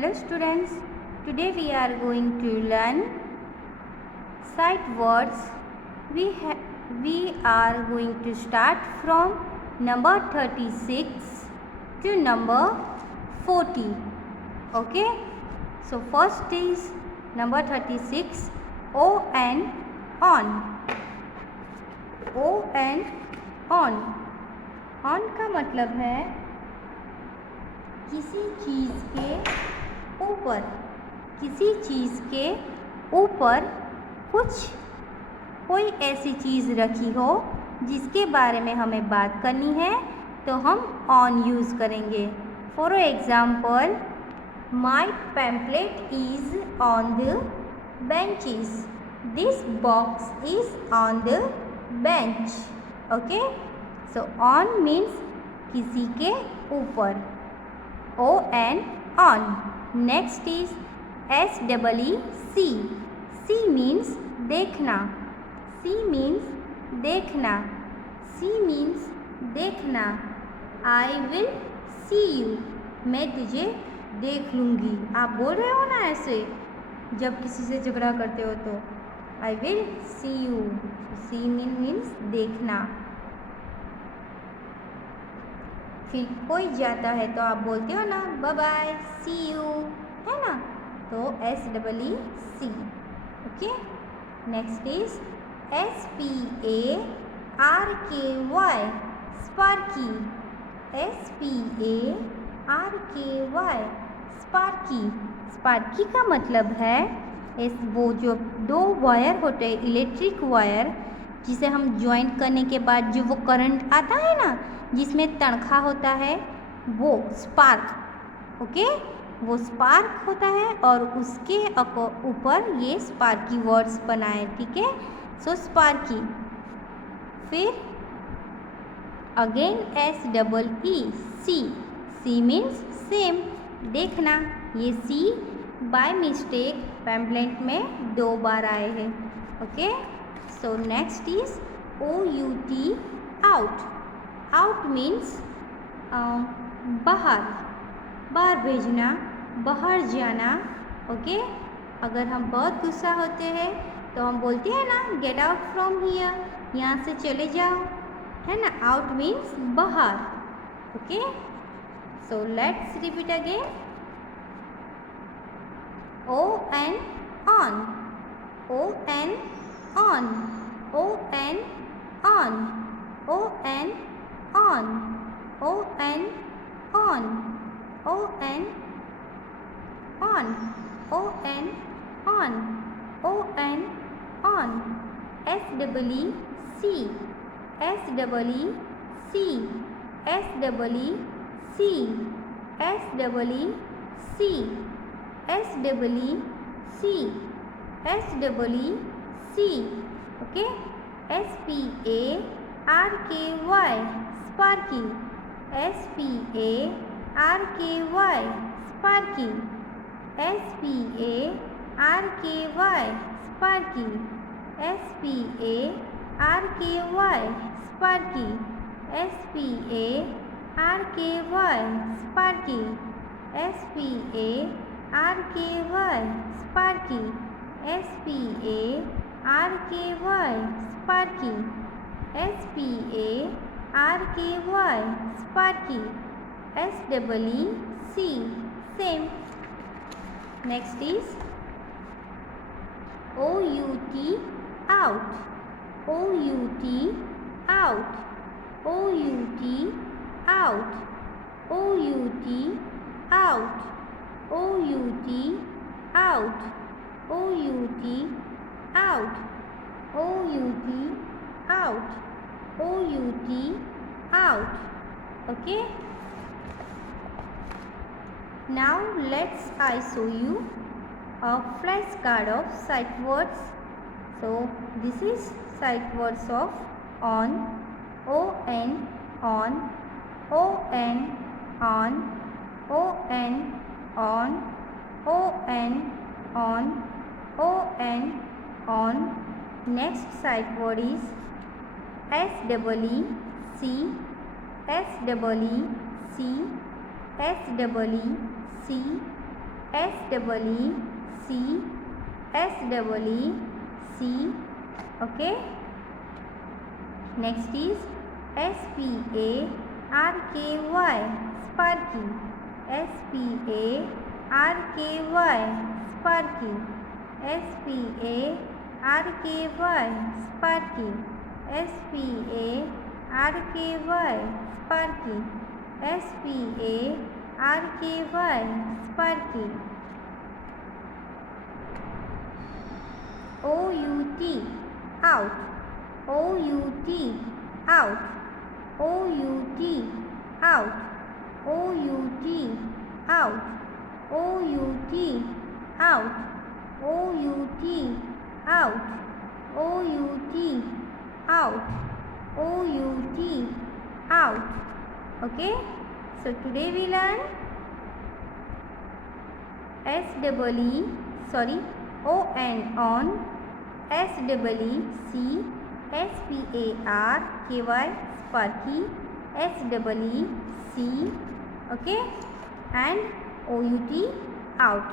Hello students, today we are going to learn sight words. We are going to start from number 36 to number 40. Okay, so first is number 36, on. On का मतलब है किसी चीज़ के ऊपर कोई ऐसी चीज़ रखी हो जिसके बारे में हमें बात करनी है तो हम ऑन यूज़ करेंगे. For example, my pamphlet is on the benches. This box is on the bench. Okay, so on means किसी के ऊपर. on. Next is SEEC. C means देखना. I will see you. मैं तुझे देख लूँगी. आप बोल रहे हो ना ऐसे जब किसी से झगड़ा करते हो तो I will see you. See means देखना. फिर कोई जाता है तो आप बोलते हो ना बाय बाय, सी यू, है ना, तो SEEC. Okay, next is SPARKY. Sparky. Sparky का मतलब है वो जो दो वायर होते हैं, इलेक्ट्रिक वायर, जिसे हम ज्वाइंट करने के बाद जो वो करंट आता है ना, जिसमें तनख्वा होता है, वो स्पार्क. ओके, वो स्पार्क होता है और उसके ऊपर ये स्पार्की वर्ड्स बनाए. ठीक है, सो स्पार्की. फिर again SEEC. C means same, देखना. ये सी बाय मिस्टेक पैम्पलेट में 2 बार आए हैं. Okay, so next is OUT. Out means बाहर भेजना, बाहर जाना. ओके, अगर हम बहुत गुस्सा होते हैं तो हम बोलते हैं ना गेट आउट फ्रॉम हियर, यहाँ से चले जाओ, है ना. आउट मीन्स बाहर. Okay, so let's repeat again. on. Okay, SPARKY. Sparky. SPARKY. Sparky. SEEC. Same. Next is OUT. Out. Okay, now I show you a flashcard of sight words. So this is sight words of on. Next sight word is SEEC. SEEC. SEEC. Okay. Next is SPARKY, sparky. SPARKY, sparky. SPARKY, sparky. SPARKY, sparky. SPARKY, sparky. OUT, out. OUT, out. OUT, out. OUT, out. OUT, out. OUT, out. OUT, out. OUT, out. Okay. So today we learn ON, on. SEEC, SPARKY, sparky. SEEC. Okay. And OUT, out.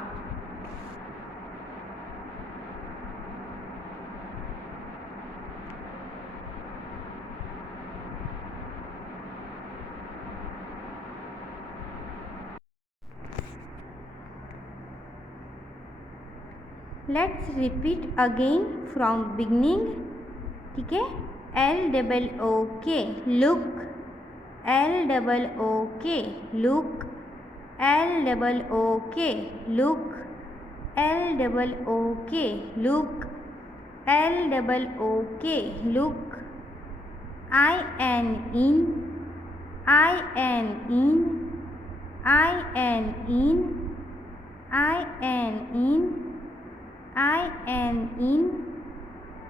Let's repeat again from beginning. ठीक है. LOOK, look. LOOK, look. LOOK, look. LOOK, look. LOOK, look. IN, in. IN, in. IN, in. IN, in. IN, in.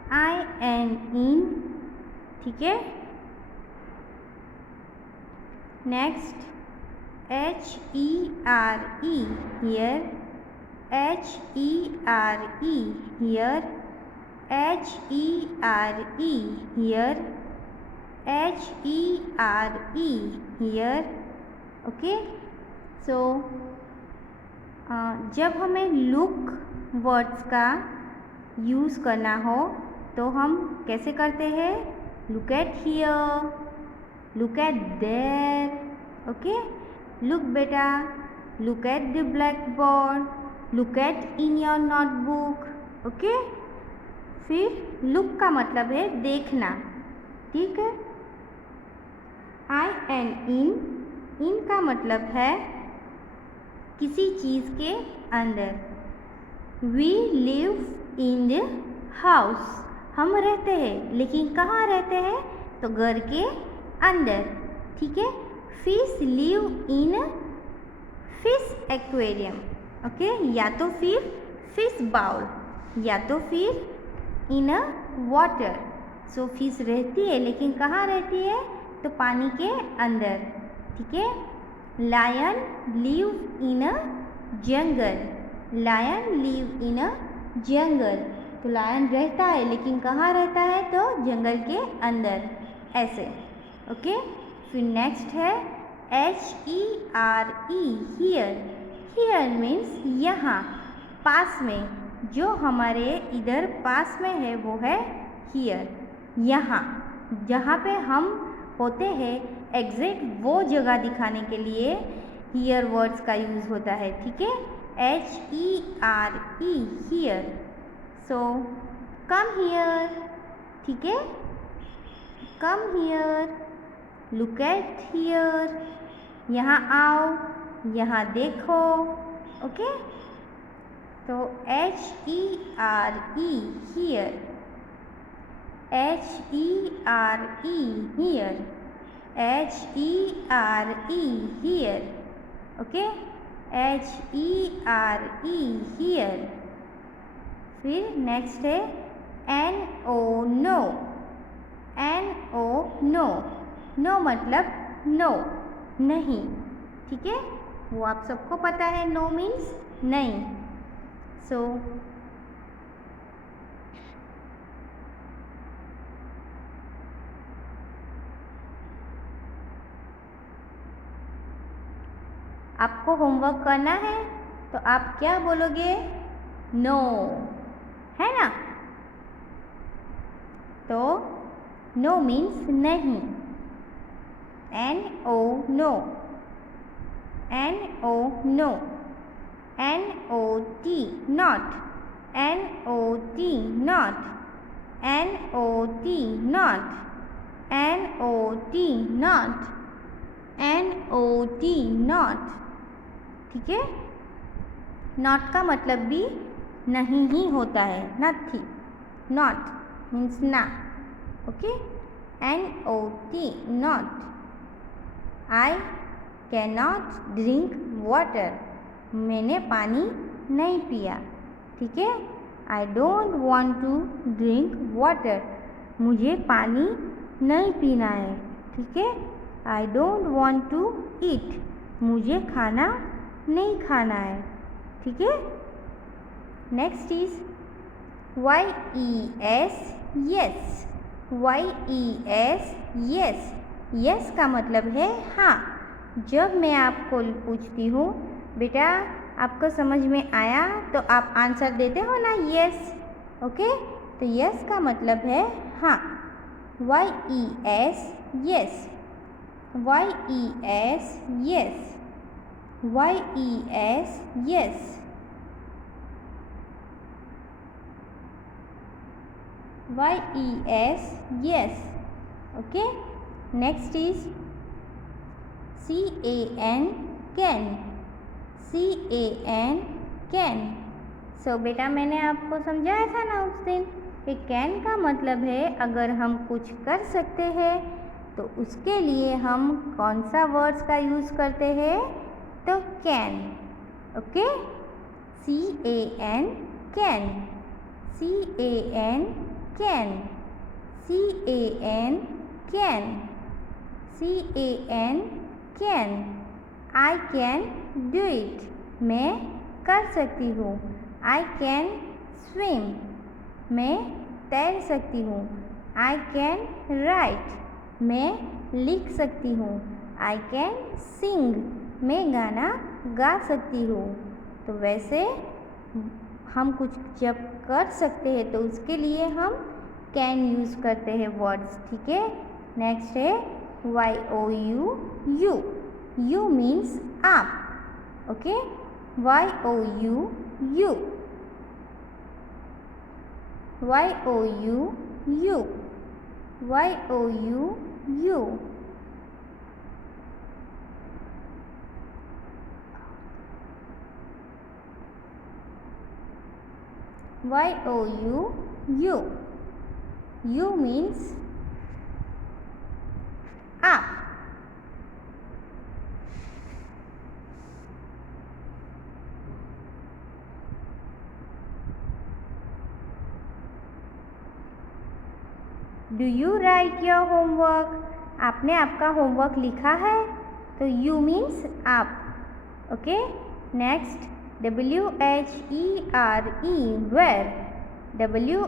IN, in. ठीक है. Next HERE, here. HERE, here. HERE, here. HERE, here. Okay. So जब हमें look words का use करना हो तो हम कैसे करते हैं? Look at here, look at there. Okay. Look बेटा, look at the blackboard, look at in your notebook. Okay. फिर लुक का मतलब है देखना. ठीक है. IN, इन का मतलब है किसी चीज़ के अंदर. We live in the house, हम रहते हैं. लेकिन कहाँ रहते हैं? तो घर के अंदर. ठीक है. Fish live in fish aquarium. Okay. या तो फिर fish bowl, या तो फिर in a water. So fish रहती है लेकिन कहाँ रहती है? तो पानी के अंदर. ठीक है. Lion live in a jungle. Lion live in a jungle. तो लायन रहता है लेकिन कहाँ रहता है? तो जंगल के अंदर. ऐसे. ओके. फिर नेक्स्ट है HERE, here. Here मीन्स यहाँ, पास में. जो हमारे इधर पास में है वो है here, यहाँ. जहाँ पे हम होते हैं एग्जैक्ट वो जगह दिखाने के लिए हियर वर्ड्स का यूज़ होता है. ठीक है. HERE, here. So come here. ठीक है. Come here. Look at here. यहाँ आओ, यहाँ देखो. ओके. तो HERE, here. HERE, here. HERE, here. Okay. HERE, here. फिर नेक्स्ट है NO, no. NO, no. No मतलब नो, नहीं. ठीक है. वो आप सबको पता है नो मीन्स नहीं. सो आपको होमवर्क करना है. तो आप क्या बोलोगे? नो, है ना? तो नो मीन्स नहीं। NO no, NO no, NOT not, NOT not, NOT not, NOT not, NOT not। ठीक है? नॉट का मतलब भी नहीं ही होता है, नथी। नॉट मीन्स ना। Okay, NOT not. I can not drink water, मैंने पानी नहीं पिया। ठीक है? I don't want to drink water, मुझे पानी नहीं पीना है। ठीक है? I don't want to eat, मुझे खाना नहीं खाना है। ठीक है? Next is YES yes. YES yes. Yes का मतलब है हाँ। जब मैं आपको पूछती हूँ बेटा आपको समझ में आया, तो आप आंसर देते हो ना यस। ओके, तो यस का मतलब है हाँ। YES yes, YES yes, YES yes, YES yes। okay, next is CAN can, CAN can। सो बेटा मैंने आपको समझाया था ना उस दिन कि कैन का मतलब है अगर हम कुछ कर सकते हैं तो उसके लिए हम कौन सा वर्ड्स का यूज़ करते हैं? तो can. Okay, CAN can, CAN can, CAN can, CAN can। I can do it, मैं कर सकती हूँ। I can swim, मैं तैर सकती हूँ। I can write, मैं लिख सकती हूँ। I can sing, मैं गाना गा सकती हूँ। तो वैसे हम कुछ जब कर सकते हैं तो उसके लिए हम कैन यूज़ करते हैं वर्ड्स। ठीक है? नेक्स्ट है YOU यू। यू मीन्स आप। Okay, YOU you, YOU you, YOU you. YOU you, you means up। Do you write your homework? आपने आपका होमवर्क लिखा है? तो you means आप। Okay, next WHERE where, WHERE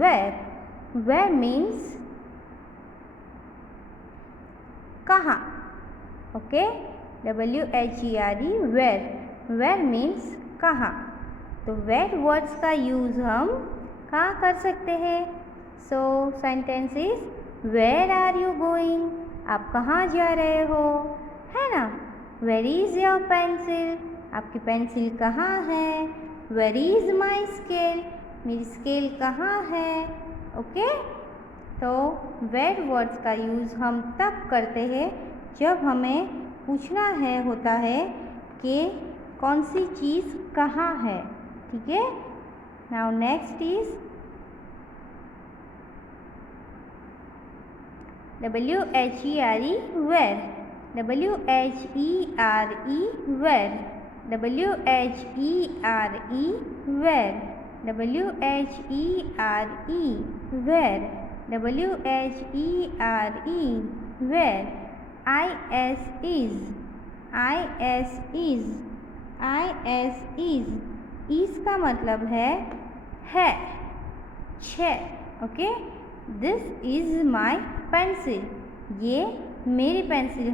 where, where means कहाँ। Okay, WHERE where, where means कहाँ। तो where words का यूज़ हम कहाँ कर सकते हैं? So sentence is where are you going, आप कहाँ जा रहे हो, है ना। वेर इज़ योर पेंसिल, आपकी पेंसिल कहाँ है। वेर इज़ माई स्केल, मेरी स्केल कहाँ है। ओके, तो वेर वर्ड्स का यूज़ हम तब करते हैं जब हमें पूछना है होता है कि कौन सी चीज़ कहाँ है। ठीक है, now next is WHERE where, WHERE where, WHERE where, WHERE where, WHERE where, IS is, IS is, IS is का मतलब है छः। Okay, this is my pencil, ये मेरी पेंसिल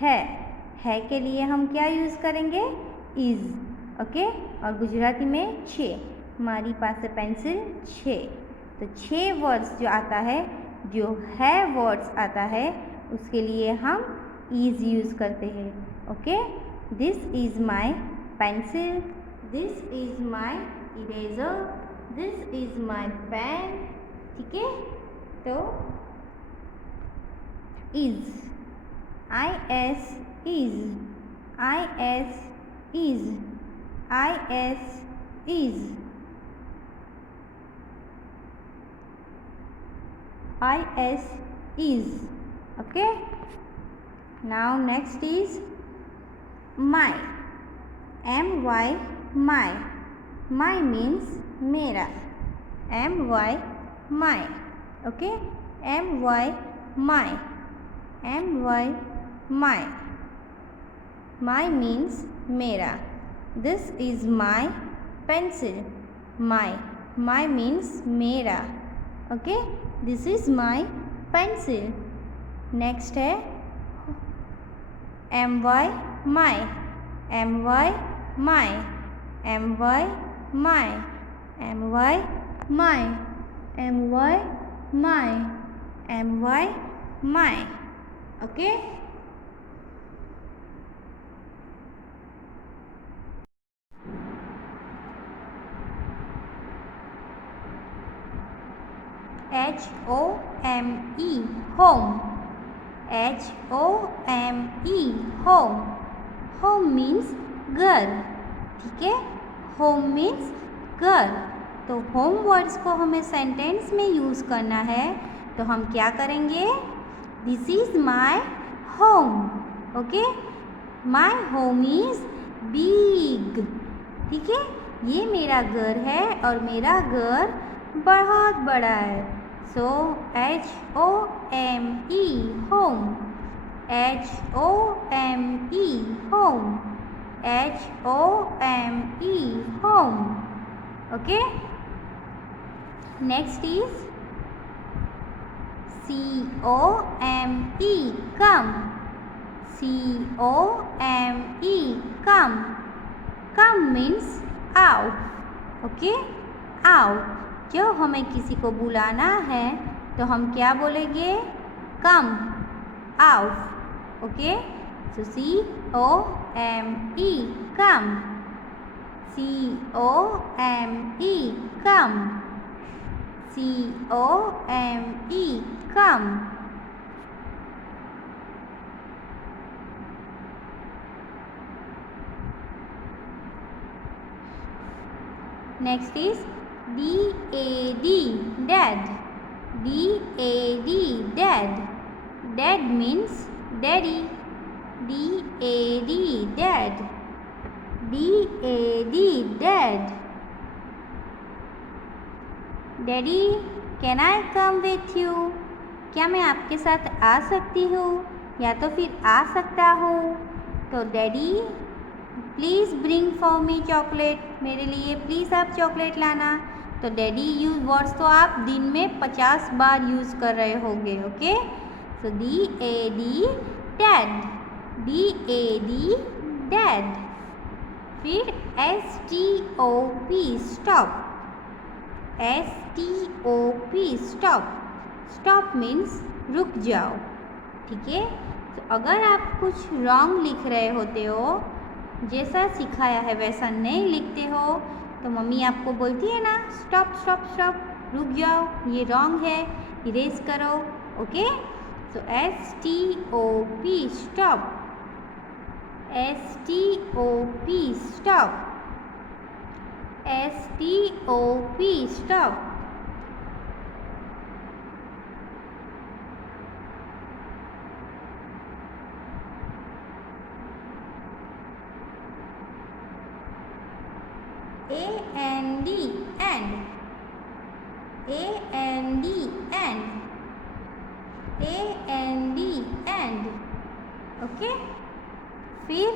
है। है के लिए हम क्या यूज़ करेंगे? इज़। ओके, और गुजराती में छे, हमारी पास पेंसिल छे। तो छे वर्ड्स जो आता है, जो है वर्ड्स आता है, उसके लिए हम इज़ यूज़ करते हैं। Okay, this is my pencil, this is my eraser, this is my pen. ठीक है, तो is, I S is, I S is, I S is, I S is. Okay, now next is my, M Y my, my means मेरा, M Y my. Okay, M Y my, M Y my, my means मेरा। This is my pencil, my means मेरा। Okay, this is my pencil. Next है M Y my, M Y my, M Y my, M Y my, M Y my, M Y my. Okay, HOME home, HOME home, home means घर। ठीक है, home means घर। तो home words को हमें sentence में use करना है, तो हम क्या करेंगे? This is my home. Okay, my home is big. ठीक है, ये मेरा घर है और मेरा घर बहुत बड़ा है। सो HOME home, HOME home, HOME home. Okay, next is COME come, COME come, come means आओ। ओके, आओ। जब हमें किसी को बुलाना है तो हम क्या बोलेंगे? कम, आओ। Okay, so COME come, COME come, COME come। Next is DAD dad, DAD dad, dad means daddy, DAD dad, DAD dad। Daddy, can I come with you? क्या मैं आपके साथ आ सकती हूँ या तो फिर आ सकता हूँ? तो daddy please bring for me chocolate, मेरे लिए प्लीज़ आप चॉकलेट लाना। तो डैडी यूज वर्ड्स तो आप दिन में 50 बार यूज़ कर रहे होंगे। ओके, सो DAD डैड, DAD डैड। फिर STOP stop, STOP stop, stop means रुक जाओ। ठीक है, तो अगर आप कुछ रॉन्ग लिख रहे होते हो, जैसा सिखाया है वैसा नहीं लिखते हो, तो मम्मी आपको बोलती है ना, स्टॉप स्टॉप स्टॉप, रुक जाओ, ये रॉन्ग है, इरेज करो। Okay, so STOP stop, STOP stop, STOP stop. AND and, AND and, AND and। Okay, फिर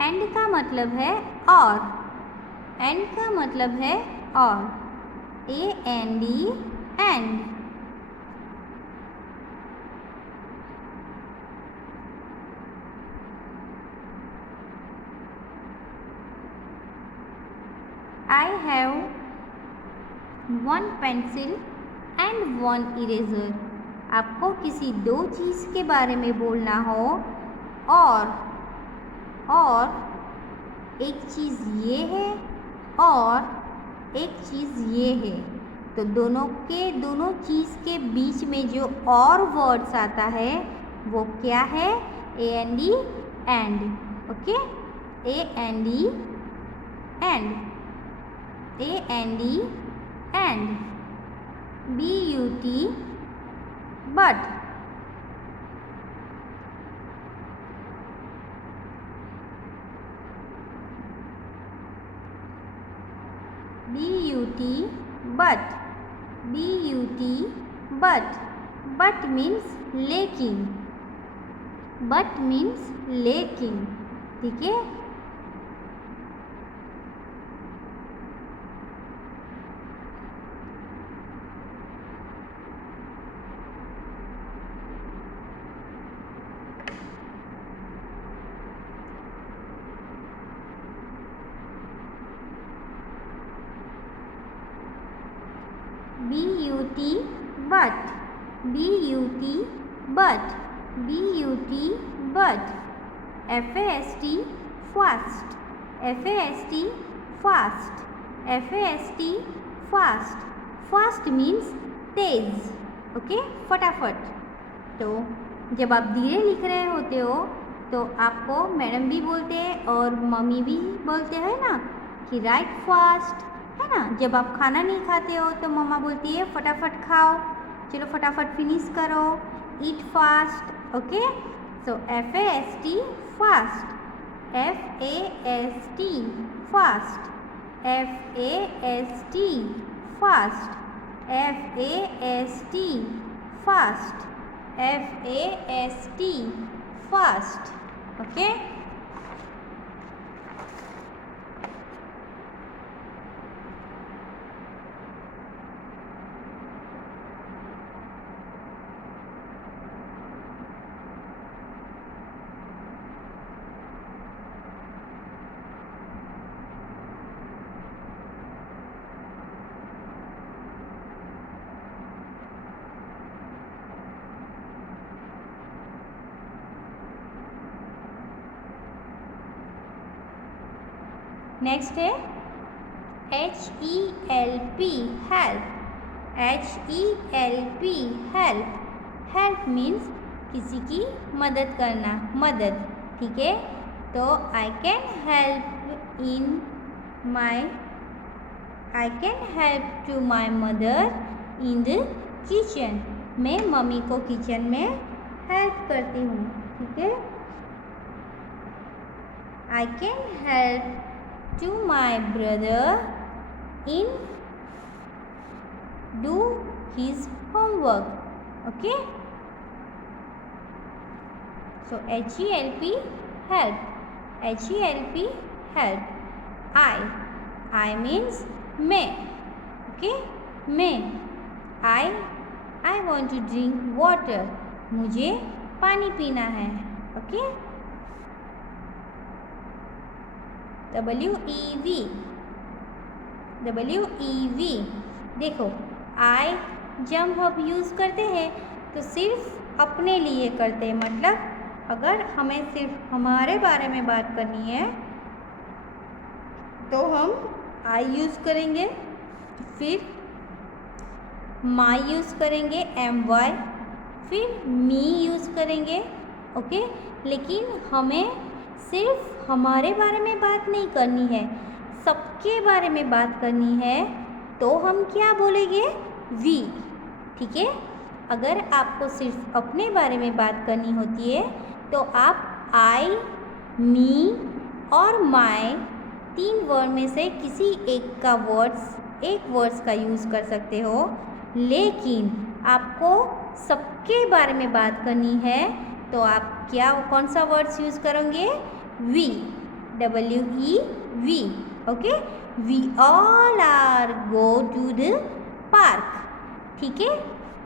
एंड का मतलब है और। एंड का मतलब है और, AND and. I have one pencil and one eraser। आपको किसी दो चीज़ के बारे में बोलना हो और एक चीज़ ये है और एक चीज़ ये है, तो दोनों चीज़ के बीच में जो और वर्ड्स आता है वो क्या है? AND and. Okay, AND and, AND and, BUT but, BUT but, BUT but means लेकिन, but means लेकिन, ठीक है। BUT but, BUT but, BUT but, FAST fast, FAST fast, FAST fast, fast means Tej, okay, फटाफट। तो जब आप धीरे लिख रहे होते हो तो आपको मैडम भी बोलते हैं और मम्मी भी बोलते हैं ना कि राइट फास्ट, है ना। जब आप खाना नहीं खाते हो तो मम्मा बोलती है फटाफट खाओ, चलो फटाफट फिनिश करो, eat fast, okay. So FAST fast, FAST fast, FAST fast, FAST fast, FAST fast, okay. Next है HELP help, HELP help, help means किसी की मदद करना, मदद, ठीक है। तो I can help to my mother in the kitchen. मैं मम्मी को किचन में हेल्प करती हूँ, ठीक है। I can help to my brother in do his homework, okay. So HELP help, HELP help, I means मैं, okay, मैं, I want to drink water, मुझे पानी पीना है, okay। WEV, WEV, देखो आई जब हम यूज़ करते हैं तो सिर्फ अपने लिए करते हैं, मतलब अगर हमें सिर्फ हमारे बारे में बात करनी है तो हम आई यूज़ करेंगे, फिर माई यूज़ करेंगे MY, फिर मी यूज़ करेंगे, ओके। लेकिन हमें सिर्फ हमारे बारे में बात नहीं करनी है, सबके बारे में बात करनी है, तो हम क्या बोलेंगे? वी, ठीक है। अगर आपको सिर्फ अपने बारे में बात करनी होती है तो आप आई, मी और माई तीन वर्ड में से किसी एक वर्ड्स का यूज़ कर सकते हो। लेकिन आपको सबके बारे में बात करनी है तो आप कौन सा वर्ड्स यूज़ करोगे? We, WEV, okay. We all are go to the park, ठीक है।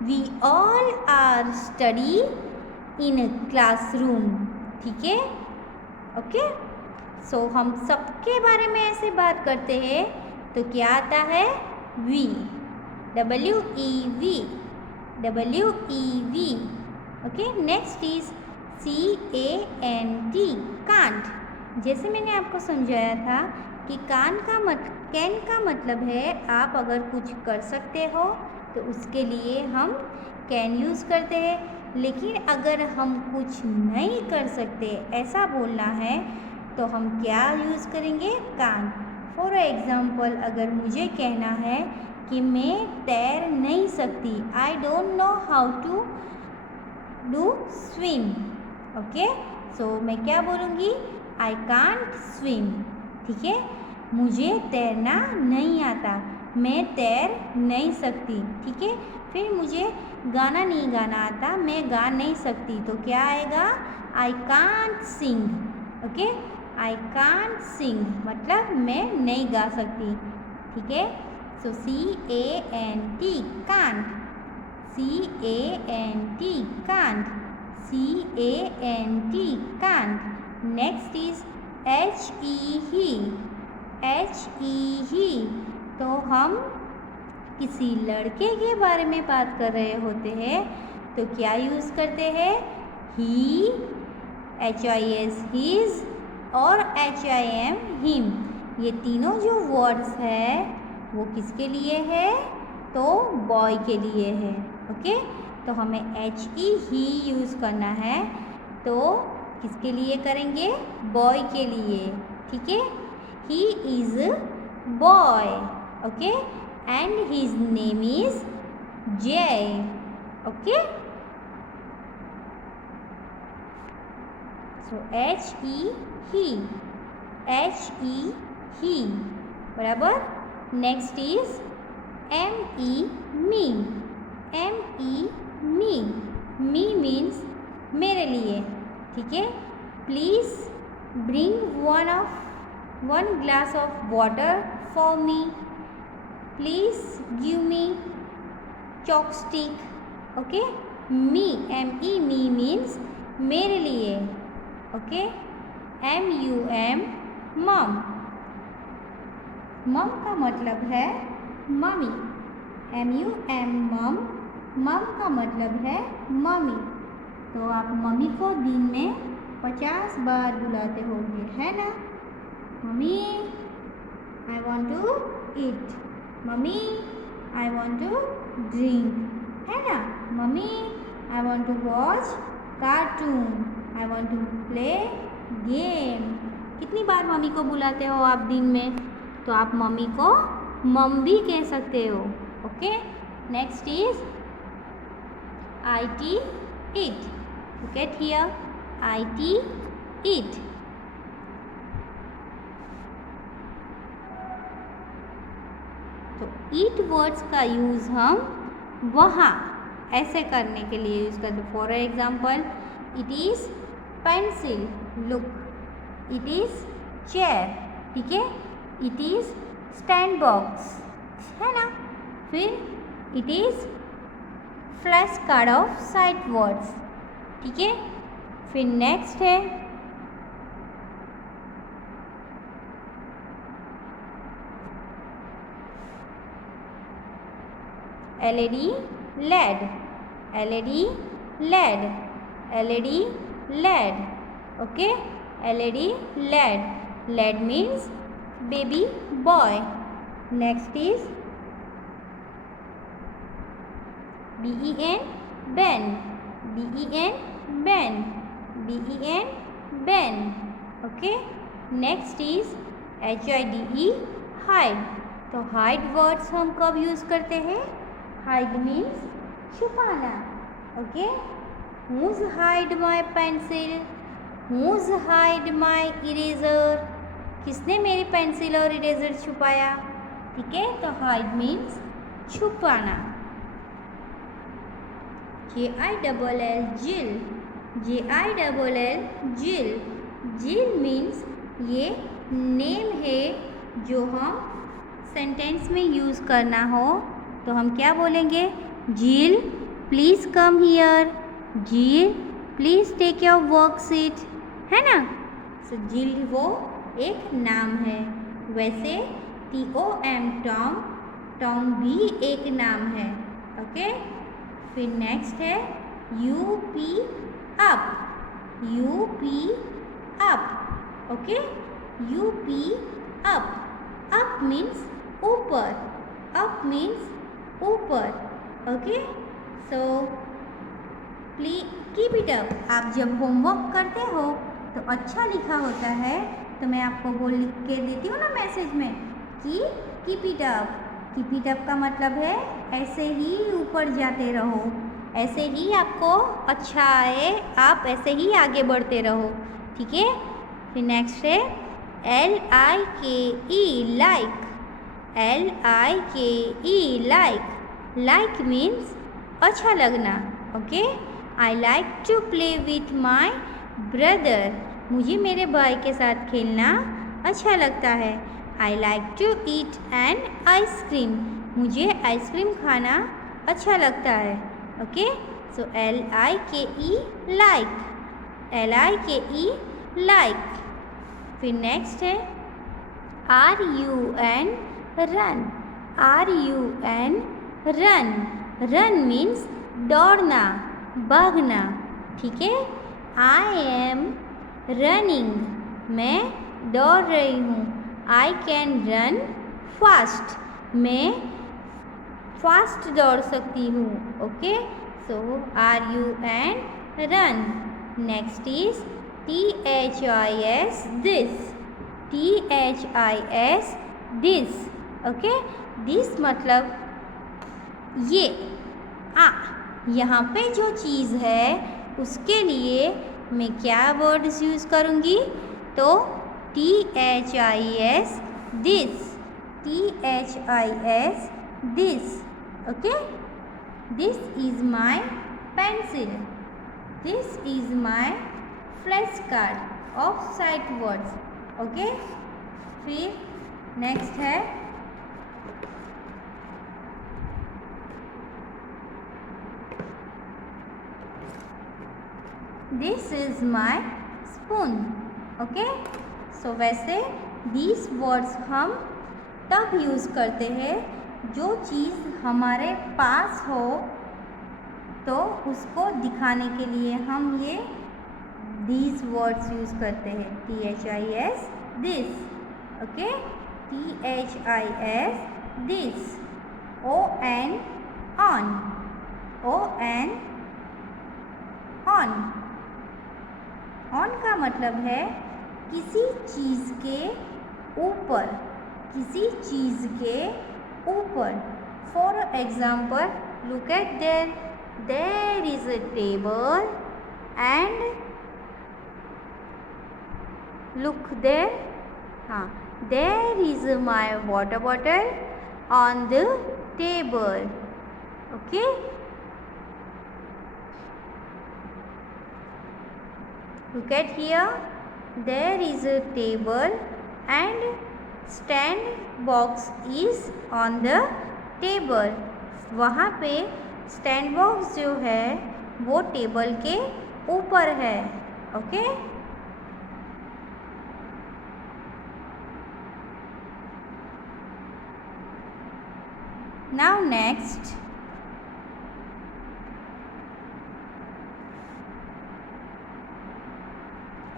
We all are study in classroom, ठीक है। ओके, सो हम सबके बारे में ऐसे बात करते हैं तो क्या आता है? We, WEV, WEV। Okay, next is CANT, can't. जैसे मैंने आपको समझाया था कि कैन का मतलब है आप अगर कुछ कर सकते हो तो उसके लिए हम कैन यूज़ करते हैं, लेकिन अगर हम कुछ नहीं कर सकते ऐसा बोलना है तो हम क्या यूज़ करेंगे? कान। फॉर एग्ज़ाम्पल, अगर मुझे कहना है कि मैं तैर नहीं सकती, I don't know how to do swim, okay, so मैं क्या बोलूँगी? आई कांट स्विम, ठीक है। मुझे तैरना नहीं आता, मैं तैर नहीं सकती, ठीक है। फिर मुझे गाना नहीं गाना आता, मैं गा नहीं सकती, तो क्या आएगा? I can't Singh, okay. I can't सिंग मतलब मैं नहीं गा सकती, ठीक है। सो CANT, can't, CANT, can't, CANT, can't. Next is HE, HE। तो हम किसी लड़के के बारे में बात कर रहे होते हैं तो क्या यूज़ करते हैं? ही, HIS हिज और HIM हिम। ये तीनों जो वर्ड्स है वो किसके लिए है? तो बॉय के लिए है, ओके। तो हमें HE ही यूज़ करना है, तो किसके लिए करेंगे? बॉय के लिए, ठीक है। He is boy, okay, and his name is Jay, okay। So HE he, HE he, बराबर। Next is ME me, ME me, me means मेरे लिए, ठीक है। Please bring one glass of water for me, please give me chopstick, okay. Me, ME me means मेरे लिए, okay. MUM मम, मम का मतलब है मम्मी, MUM मम, मम का मतलब है मम्मी। तो आप मम्मी को दिन में 50 बार बुलाते होंगे, है ना? Mummy I want to eat, mummy I want to drink, है ना? Mummy I want to watch cartoon, I want to play game. कितनी बार मम्मी को बुलाते हो आप दिन में? तो आप मम्मी को मम भी कह सकते हो, okay. Next is IT eat, look at here, IT eat। तो ईट वर्ड्स का यूज़ हम वहाँ ऐसे करने के लिए यूज़ करते। For example, it is pencil, look, it is chair, ठीक है। इट इज़ स्टैंड बॉक्स, है ना। फिर it is flash card of sight words, ठीक है। फिर नेक्स्ट है LED LED, LED LED, LED LED, okay। LED LED, LED means baby boy। next is BEN Ben, BEN Ben, BEN Ben, okay। next is HIDE hide। तो hide words हम कब use करते हैं? hide means छुपाना, okay. who's hide my pencil, who's hide my eraser, किसने मेरी pencil और eraser छुपाया, ठीक है। तो hide means छुपाना। JILL जिल, JILL जिल, जिल मीन्स ये नेम है जो हम सेंटेंस में यूज़ करना हो तो हम क्या बोलेंगे? Jill please come here, Jill please take your worksheet, है ना। सो जिल वो एक नाम है। वैसे TOM टॉम, टॉम भी एक नाम है। ओके, फिर नेक्स्ट है UP up, UP up. Okay, UP up, up means ऊपर, अप मीन्स ऊपर। Okay, so please keep it up. आप जब होमवर्क करते हो तो अच्छा लिखा होता है तो मैं आपको वो लिख के देती हूँ ना मैसेज में कि keep it up. Keep it up का मतलब है ऐसे ही ऊपर जाते रहो, ऐसे ही आपको अच्छा आए, आप ऐसे ही आगे बढ़ते रहो। ठीक है, फिर नेक्स्ट है LIKE like, LIKE like, like means अच्छा लगना। Okay, I like to play with my brother, मुझे मेरे भाई के साथ खेलना अच्छा लगता है। I like to eat an ice cream, मुझे आइसक्रीम खाना अच्छा लगता है। Okay, so LIKE like, LIKE like. फिर नेक्स्ट है RUN run, RUN run, run means दौड़ना, भागना। ठीक है, आई एम रनिंग, मैं दौड़ रही हूँ। आई कैन रन फास्ट, मैं फास्ट दौड़ सकती हूँ। Okay, so RUN run. Next is THIS this, THIS this. Okay, this मतलब ये। यहाँ पे जो चीज़ है उसके लिए मैं क्या वर्ड्स यूज़ करूँगी? तो THIS this, THIS this. Okay, this is my pencil, this is my flash card of sight words. Okay, फिर नेक्स्ट है this is my spoon. Okay, so वैसे दिस वर्ड्स हम तब यूज़ करते हैं जो चीज़ हमारे पास हो तो उसको दिखाने के लिए हम ये these वर्ड्स यूज़ करते हैं। THIS this. Okay, THIS this. ON on, ON on. On का मतलब है किसी चीज़ के ऊपर, किसी चीज़ के ऊपर। For example, look at there, there is a table and look there, हाँ, there is my water bottle on the table. Okay, look at here, there is a table and stand box is on the table। वहाँ पे stand box जो है वो table के ऊपर है। Okay, now next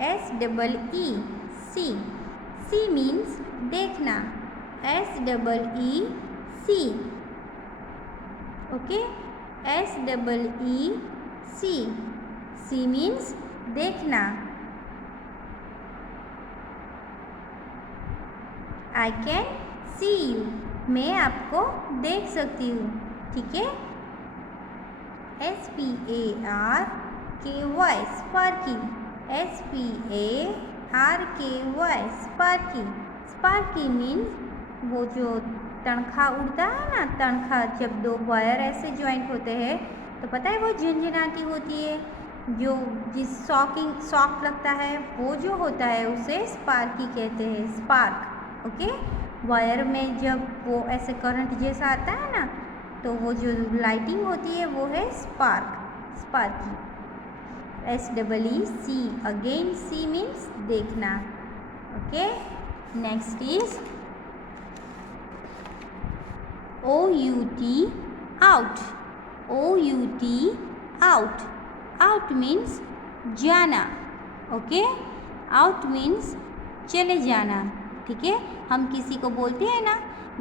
SEE सी, सी means देखना, SEE सी। Okay, SEE सी, सी means देखना। आई कैन सी यू, मैं आपको देख सकती हूँ। ठीक है, SPARKY Sparky, SPARKY Sparky. Sparky means वो जो तनख्वाह उड़ता है ना, तनख्वाह जब दो वायर ऐसे ज्वाइंट होते हैं तो पता है वो झंझनाती होती है, जो जिस शॉक लगता है वो जो होता है उसे स्पार्की कहते हैं, स्पार्क। ओके, वायर में जब वो ऐसे करंट जैसा आता है ना, तो वो जो लाइटिंग होती है वो है स्पार्की। SEEC, अगेन सी मीन्स देखना। Okay, next is OUT, out, OUT, out, out means जाना। ओके, आउट मीन्स चले जाना। ठीक है, हम किसी को बोलते हैं ना,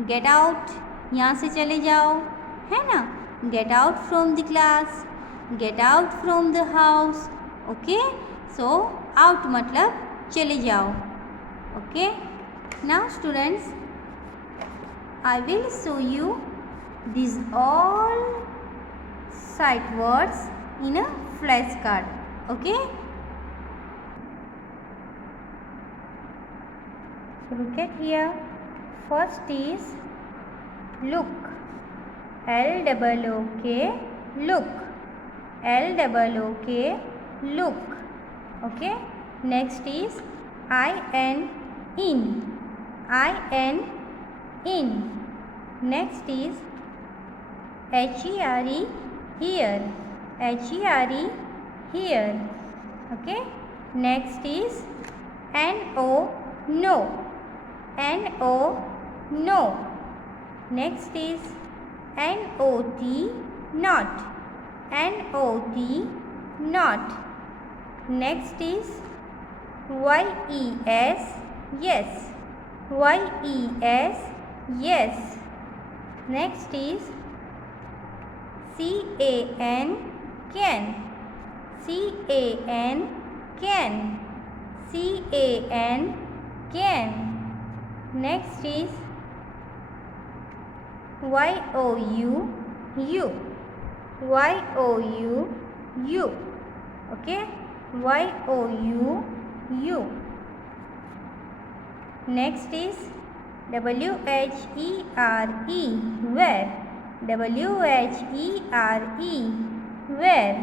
गेट आउट, यहाँ से चले जाओ, है ना, get out from the class, get out from the house. Okay, so out मतलब चले जाओ। Okay, now students, I will show you these all sight words in a flashcard. Okay? Look at here. First is look. LOOK, look. LOOK, look. Okay? Next is IN, in. Next is HERE, here. Here. Okay. Next is NO, no. No. Next is NOT, not. Not. Next is YES, yes. Yes. Next is CAN, can. Next is YOU, okay, YOU. Next is WHERE, where. Where.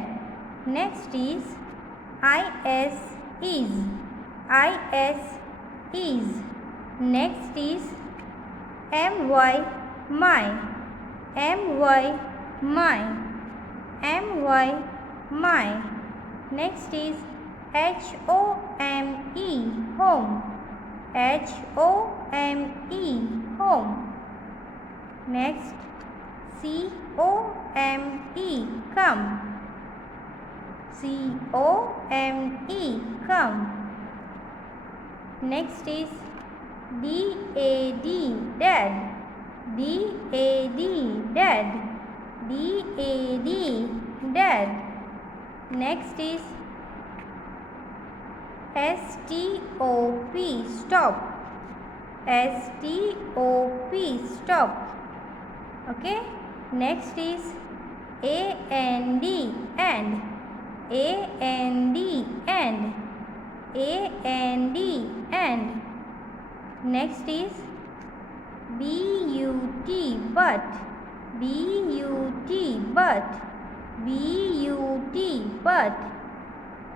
Next is is. Next is MY, my. Next is HOME, home. Home. Next COME, come. Come. Next is DAD, dad. Dad. Next is STOP, stop. Stop. Okay. Next is AND, and. Next is BUT, but.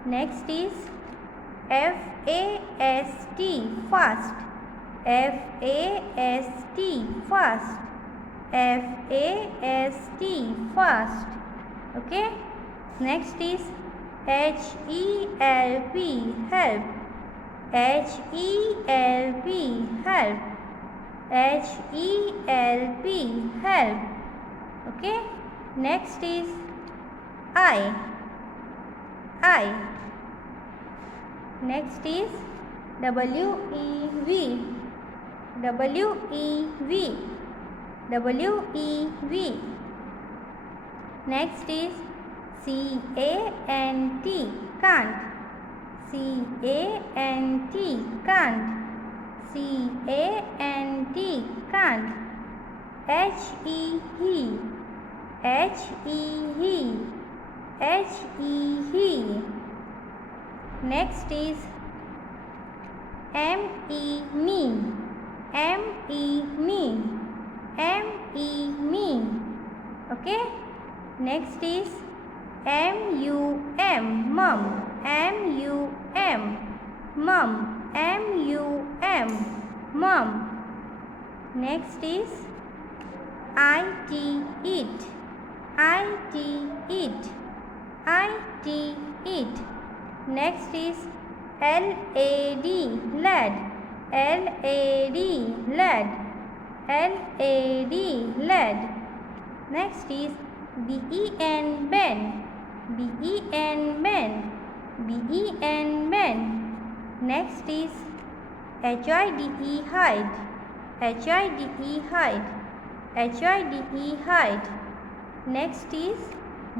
Next is FAST, fast. Fast. Okay. Next is HELP, help. Help. Okay. Next is I. Next is WEV. Next is CANT, can't. HEE. Next is me. Okay. Next is MUM, mum. Mum. Next is IT, it. IT, it. IT, it. Next is LAD, lad. LAD, lad. LAD, lad. Next is BEN, ben. BEN, ben. BEN, ben. Next is HIDE, hide. HIDE, hide. HIDE, hide. Next is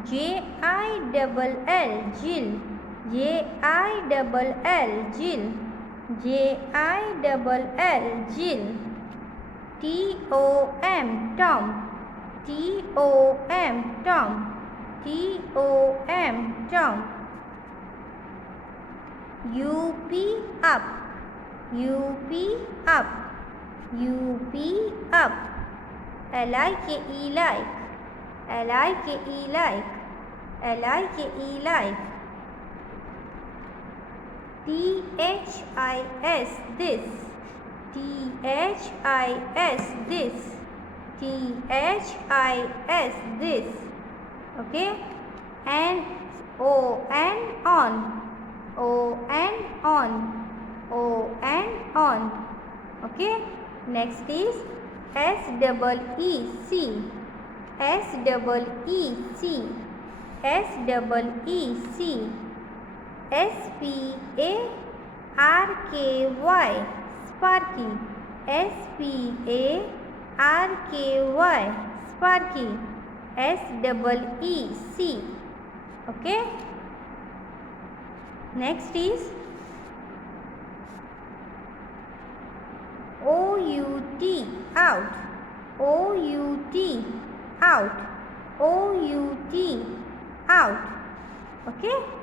JILL, Jill. JILL, Jill. JILL, Jill. TOM, Tom. TOM, Tom. TOM, Tom. UP, up. UP, up. UP, up. LIKE, like. LIKE, like. LIKE, like. THIS, this. THIS, this. THIS, this. Okay. ON, on. ON, on. ON, on. Okay. Next is SEEC. SEEC. SEEC. SPARKY, Sparky. SPARKY, Sparky. SEEC. Okay. Next is OUT, out. OUT, out. OUT, out. Okay.